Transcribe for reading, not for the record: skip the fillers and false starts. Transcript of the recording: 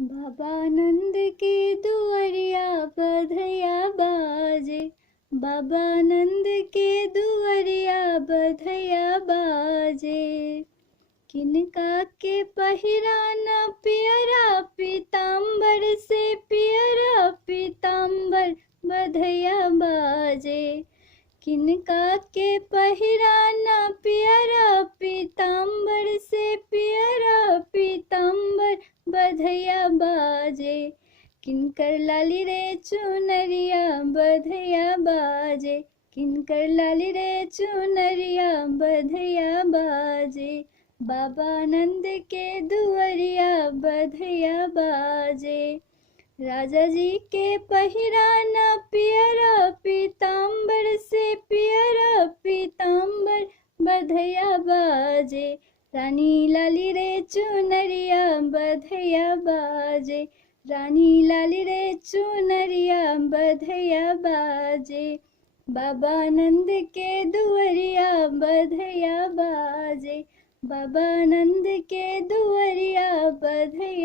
बाबा नंद के दुअरिया बधैया बाजे। बाबा नंद के दुअरिया बधैया बाजे। किनका के पहिराना पियरा पीताम्बर से पियरा पीताम्बर बधैया बाजे। किनका के पहिराना पियरा पीताम्बर से पियरा पीताम्बर बधैया बाजे। किनकर लाली रे चुनरिया बधैया बाजे। किनकर लाली रे चुनरिया बधैया बाजे। बाबा नंद के दुअरिया बधैया बाजे। राजा जी के पहिराना पियरा पीताम्बर से पियरा पीताम्बर बधैया बाजे। रानी लाली रे चुनरिया बधैया बाजे। रानी लाली रे चुनरिया बधैया बाजे। बाबा नंद के दुअरिया बधैया बाजे। बाबा नंद के दुअरिया बधैया